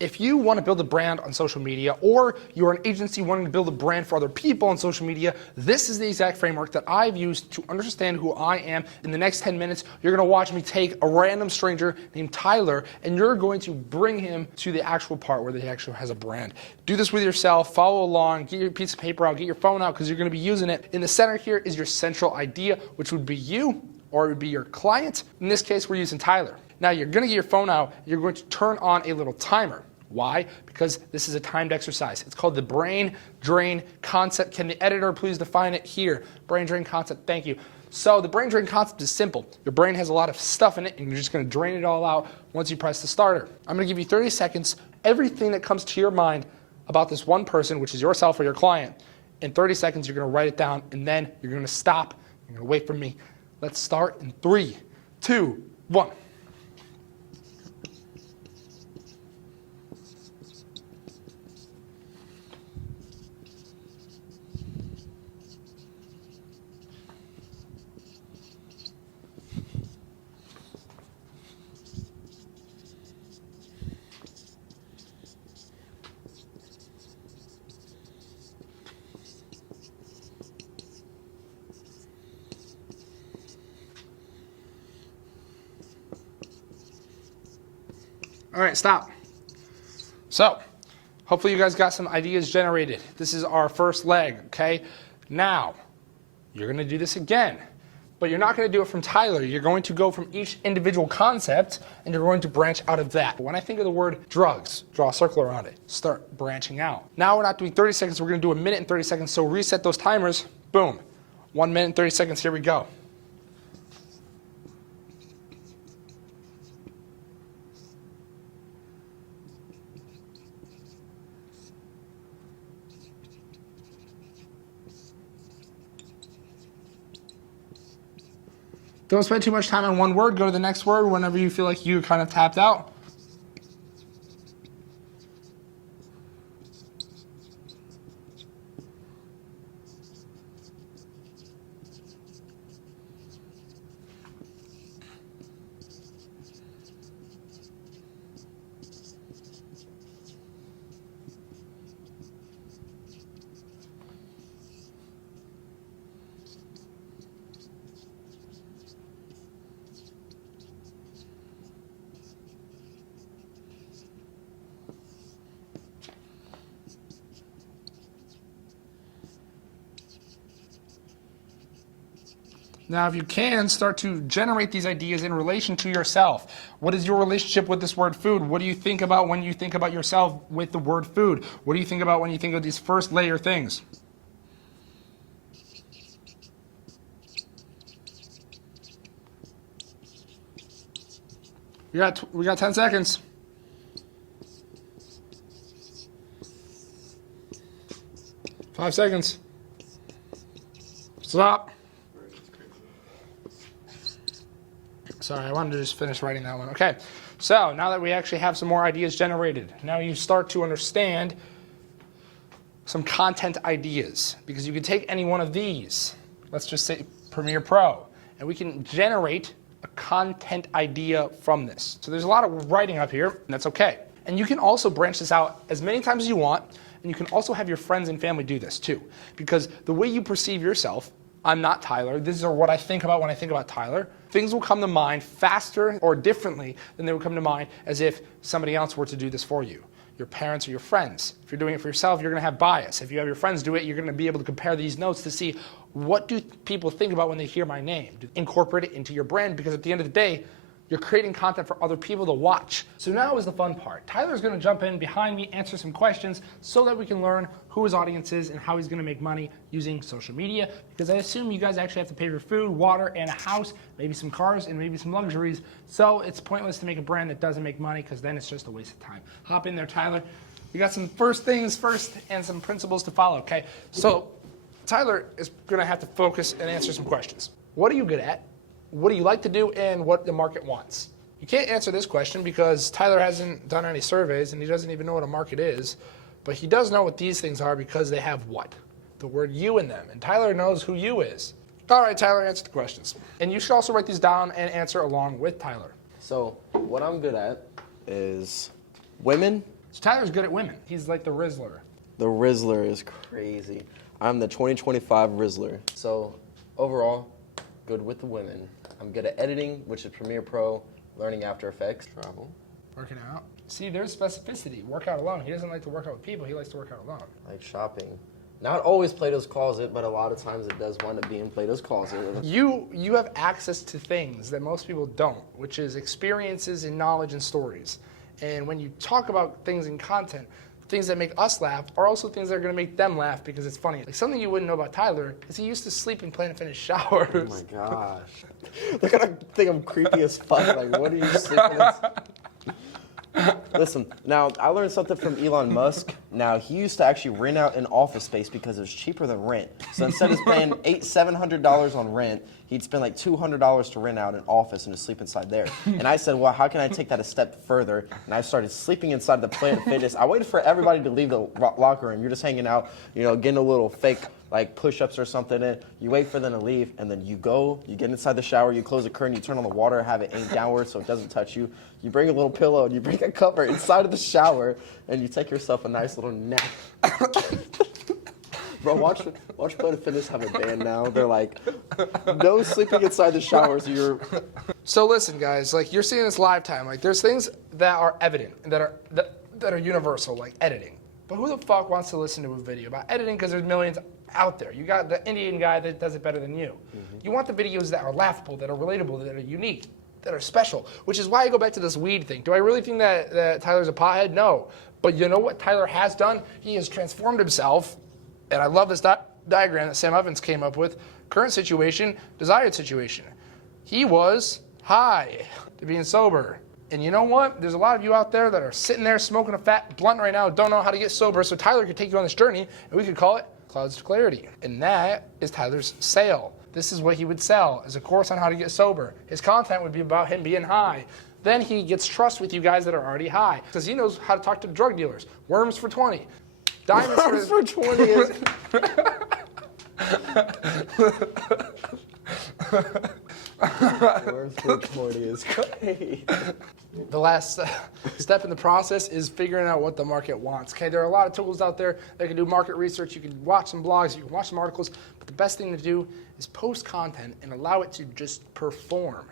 If you want to build a brand on social media, or you're an agency wanting to build a brand for other people on social media, this is the exact framework that I've used to understand who I am. In the next 10 minutes, you're going to watch me take a random stranger named Tyler, and you're going to bring him to the actual part where he actually has a brand. Do this with yourself, follow along, get your piece of paper out, get your phone out, because you're going to be using it. In the center here is your central idea, which would be you, or it would be your client. In this case, we're using Tyler. Now, you're going to get your phone out, you're going to turn on a little timer. Why? Because this is a timed exercise. It's called the brain drain concept. Can the editor please define it here? Brain drain concept, thank you. So the brain drain concept is simple. Your brain has a lot of stuff in it, and you're just going to drain it all out once you press the starter. I'm going to give you 30 seconds. Everything that comes to your mind about this one person, which is yourself or your client, in 30 seconds you're going to write it down, and then you're going to stop. You're going to wait for me. Let's start in 3, 2, 1. All right, stop. So, hopefully you guys got some ideas generated. This is our first leg, okay? Now, you're going to do this again, but you're not going to do it from Tyler. You're going to go from each individual concept, and you're going to branch out of that. When I think of the word drugs, draw a circle around it. Start branching out. Now we're not doing 30 seconds. We're going to do 1 minute and 30 seconds, so reset those timers. Boom. 1 minute and 30 seconds. Here we go. Don't spend too much time on one word. Go to the next word whenever you feel like you kind of tapped out. Now, if you can, start to generate these ideas in relation to yourself. What is your relationship with this word food? What do you think about when you think about yourself with the word food? What do you think about when you think of these first layer things? We got 10 seconds. Five seconds. Stop. Sorry, I wanted to just finish writing that one. Okay, so now that we actually have some more ideas generated, now you start to understand some content ideas, because you can take any one of these, let's just say Premiere Pro, and we can generate a content idea from this. So there's a lot of writing up here, and that's okay. And you can also branch this out as many times as you want, and you can also have your friends and family do this too, because the way you perceive yourself, I'm not Tyler, this is what I think about when I think about Tyler, things will come to mind faster or differently than they would come to mind as if somebody else were to do this for you. Your parents or your friends. If you're doing it for yourself, you're going to have bias. If you have your friends do it, you're going to be able to compare these notes to see what do people think about when they hear my name. Incorporate it into your brand, because at the end of the day, you're creating content for other people to watch. So now is the fun part. Tyler's going to jump in behind me, answer some questions so that we can learn who his audience is and how he's going to make money using social media. Because I assume you guys actually have to pay for food, water, and a house, maybe some cars, and maybe some luxuries. So it's pointless to make a brand that doesn't make money, because then it's just a waste of time. Hop in there, Tyler. We got some first things first and some principles to follow, okay? So Tyler is going to have to focus and answer some questions. What are you good at? What do you like to do, and what the market wants? You can't answer this question because Tyler hasn't done any surveys and he doesn't even know what a market is, but he does know what these things are because they have what? The word you in them, and Tyler knows who you is. All right, Tyler, answer the questions. And you should also write these down and answer along with Tyler. So what I'm good at is women, So Tyler's good at women. He's like the Rizzler. The Rizzler is crazy. I'm the 2025 Rizzler. So overall, good with the women. I'm good at editing, which is Premiere Pro, learning After Effects, travel. Working out. See, there's specificity. Work out alone. He doesn't like to work out with people. He likes to work out alone. Like shopping. Not always Plato's Closet, but a lot of times it does wind up being Plato's Closet. You have access to things that most people don't, which is experiences and knowledge and stories. And when you talk about things in content, things that make us laugh are also things that are going to make them laugh because it's funny. Like something you wouldn't know about Tyler is he used to sleep in Planet Fitness showers. Oh my gosh. They're going to think I'm creepy as fuck. Like, what are you sleeping in? Listen, now I learned something from Elon Musk. Now he used to actually rent out an office space because it was cheaper than rent. So instead of spending $700 on rent, he'd spend like $200 to rent out an office and just sleep inside there. And I said, well, how can I take that a step further? And I started sleeping inside the Planet Fitness. I waited for everybody to leave the locker room. You're just hanging out, you know, getting a little fake like push-ups or something in. You wait for them to leave, and then you go, you get inside the shower, you close the curtain, you turn on the water, have it aim downward so it doesn't touch you. You bring a little pillow and you bring a cover inside of the shower, and you take yourself a nice little nap. Bro, watch Planet Fitness have a band now. They're like, no sleeping inside the showers. So listen, guys, like you're seeing this live time. Like there's things that are evident and that are universal, like editing. But who the fuck wants to listen to a video about editing? Because there's millions out there. You got the Indian guy that does it better than you. Mm-hmm. You want the videos that are laughable, that are relatable, that are unique, that are special, which is why I go back to this weed thing. Do I really think that Tyler's a pothead? No. But you know what Tyler has done? He has transformed himself, and I love this diagram that Sam Evans came up with. Current situation, desired situation. He was high to being sober. And you know what? There's a lot of you out there that are sitting there smoking a fat blunt right now, don't know how to get sober, so Tyler could take you on this journey, and we could call it Clouds to Clarity. And that is Tyler's sale. This is what he would sell as a course on how to get sober. His content would be about him being high. Then he gets trust with you guys that are already high, because he knows how to talk to drug dealers. Worms for 20. Diamonds Worms for 20 is... Worms for 20 is great. The last step in the process is figuring out what the market wants. Okay, there are a lot of tools out there that can do market research. You can watch some blogs, you can watch some articles, but the best thing to do is post content and allow it to just perform.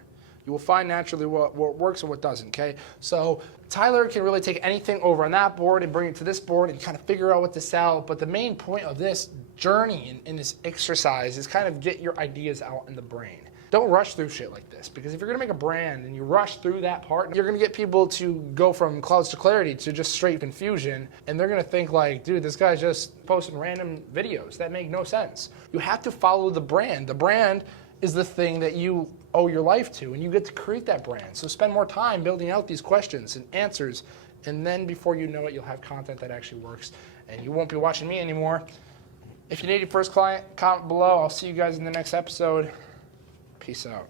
You will find naturally what works and what doesn't, okay? So Tyler can really take anything over on that board and bring it to this board and kind of figure out what to sell. But the main point of this journey in this exercise is kind of get your ideas out in the brain. Don't rush through shit like this, because if you're gonna make a brand and you rush through that part, you're gonna get people to go from clouds to clarity to just straight confusion, and they're gonna think like, dude, this guy's just posting random videos that make no sense. You have to follow the brand. The brand is the thing that you owe your life to, and you get to create that brand. So spend more time building out these questions and answers, and then before you know it, you'll have content that actually works, and you won't be watching me anymore. If you need your first client, comment below. I'll see you guys in the next episode. Peace out.